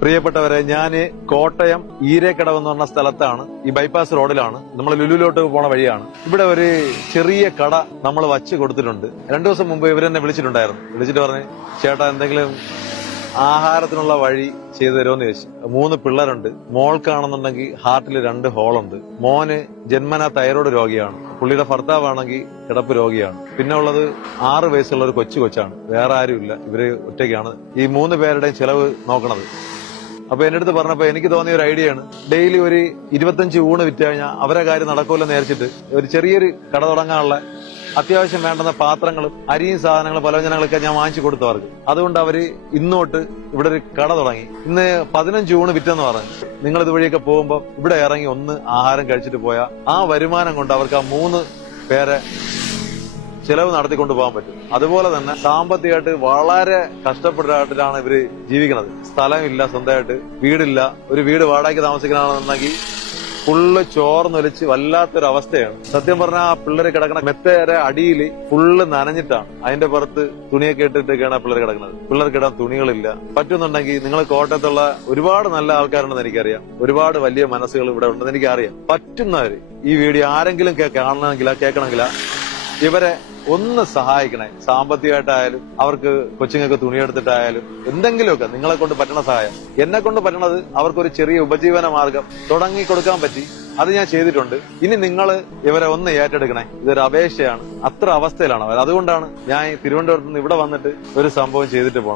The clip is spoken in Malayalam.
പ്രിയപ്പെട്ടവരെ, ഞാന് കോട്ടയം ഈരേക്കടവ് എന്ന് പറഞ്ഞ സ്ഥലത്താണ്. ഈ ബൈപ്പാസ് റോഡിലാണ്. നമ്മൾ ലുലുലോട്ട് പോണ വഴിയാണ്. ഇവിടെ ഒരു ചെറിയ കട നമ്മൾ വച്ച് കൊടുത്തിട്ടുണ്ട്. 2 ദിവസം മുമ്പ് ഇവരെന്നെ വിളിച്ചിട്ട് പറഞ്ഞ്, ചേട്ടാ എന്തെങ്കിലും ആഹാരത്തിനുള്ള വഴി ചെയ്തു തരുമെന്ന് ചോദിച്ചു. 3 പിള്ളേരുണ്ട്. മോൾക്കാണെന്നുണ്ടെങ്കിൽ ഹാർട്ടിൽ 2 ഹോളുണ്ട്. മോന് ജന്മനാ തൈറോയ്ഡ് രോഗിയാണ്. പുള്ളിയുടെ ഭർത്താവാണെങ്കിൽ കിടപ്പ് രോഗിയാണ്. പിന്നെ ഉള്ളത് 6 വയസ്സുള്ള ഒരു കൊച്ചാണ്. വേറെ ആരുമില്ല. ഇവര് ഒറ്റയ്ക്കാണ് ഈ 3 പേരുടെയും ചെലവ് നോക്കണത്. അപ്പൊ എന്റെ അടുത്ത് പറഞ്ഞപ്പോ എനിക്ക് തോന്നിയ ഒരു ഐഡിയ ആണ്. ഡെയിലി ഒരു 25 ഊണ് വിറ്റ് കഴിഞ്ഞാൽ അവരെ കാര്യം നടക്കൂലെന്ന് നേരിച്ചിട്ട് ഒരു ചെറിയൊരു കട തുടങ്ങാനുള്ള അത്യാവശ്യം വേണ്ടുന്ന പാത്രങ്ങളും അരിയും സാധനങ്ങളും പലവ്യഞ്ജനങ്ങളൊക്കെ ഞാൻ വാങ്ങിച്ചു കൊടുത്തു അവർക്ക്. അതുകൊണ്ട് അവര് ഇന്നോട്ട് ഇവിടെ ഒരു കട തുടങ്ങി. ഇന്ന് 15 ഊണ് വിറ്റെന്ന് പറഞ്ഞു. നിങ്ങൾ ഇതുവഴിയൊക്കെ പോകുമ്പോൾ ഇവിടെ ഇറങ്ങി ഒന്ന് ആഹാരം കഴിച്ചിട്ട് പോയാൽ ആ വരുമാനം കൊണ്ട് അവർക്ക് ആ 3 പേരെ ചിലവ് നടത്തിക്കൊണ്ട് പോകാൻ പറ്റും. അതുപോലെ തന്നെ സാമ്പത്തികമായിട്ട് വളരെ കഷ്ടപ്പെട്ടിട്ടാണ് ഇവര് ജീവിക്കുന്നത്. സ്ഥലമില്ല, സ്വന്തമായിട്ട് വീടില്ല. ഒരു വീട് വാടകയ്ക്ക് താമസിക്കണമെന്നുണ്ടെങ്കിൽ ഫുള്ള് ചോർന്നൊലിച്ച് വല്ലാത്തൊരു അവസ്ഥയാണ്. സത്യം പറഞ്ഞാൽ ആ പിള്ളേര് കിടക്കുന്ന മെത്തേരെ അടിയിൽ ഫുള്ള് നനഞ്ഞിട്ടാണ്. അതിന്റെ പുറത്ത് തുണിയൊക്കെ ഇട്ടിട്ടൊക്കെയാണ് പിള്ളേർ കിടക്കുന്നത്. പിള്ളേർക്ക് ഇടാൻ തുണികളില്ല. പറ്റുന്നുണ്ടെങ്കിൽ നിങ്ങൾ കോട്ടയത്തുള്ള ഒരുപാട് നല്ല ആൾക്കാരുണ്ടെന്ന് എനിക്കറിയാം. ഒരുപാട് വലിയ മനസ്സുകൾ ഇവിടെ ഉണ്ടെന്ന് എനിക്കറിയാം. പറ്റുന്നവര് ഈ വീഡിയോ ആരെങ്കിലും കേൾക്കണമെങ്കിലാ ഇവരെ ഒന്ന് സഹായിക്കണേ. സാമ്പത്തികമായിട്ടായാലും അവർക്ക് കൊച്ചുങ്ങൾക്ക് തുണിയെടുത്തിട്ടായാലും എന്തെങ്കിലുമൊക്കെ നിങ്ങളെ കൊണ്ട് പറ്റണ സഹായം. എന്നെ കൊണ്ട് പറ്റണത് അവർക്കൊരു ചെറിയ ഉപജീവന മാർഗം തുടങ്ങി കൊടുക്കാൻ പറ്റി. അത് ഞാൻ ചെയ്തിട്ടുണ്ട്. ഇനി നിങ്ങൾ ഇവരെ ഒന്ന് ഏറ്റെടുക്കണേ. ഇതൊരു അപേക്ഷയാണ്. അത്ര അവസ്ഥയിലാണ് അവർ. അതുകൊണ്ടാണ് ഞാൻ തിരുവനന്തപുരത്ത് നിന്ന് ഇവിടെ വന്നിട്ട് ഒരു സംഭവം ചെയ്തിട്ട് പോണത്.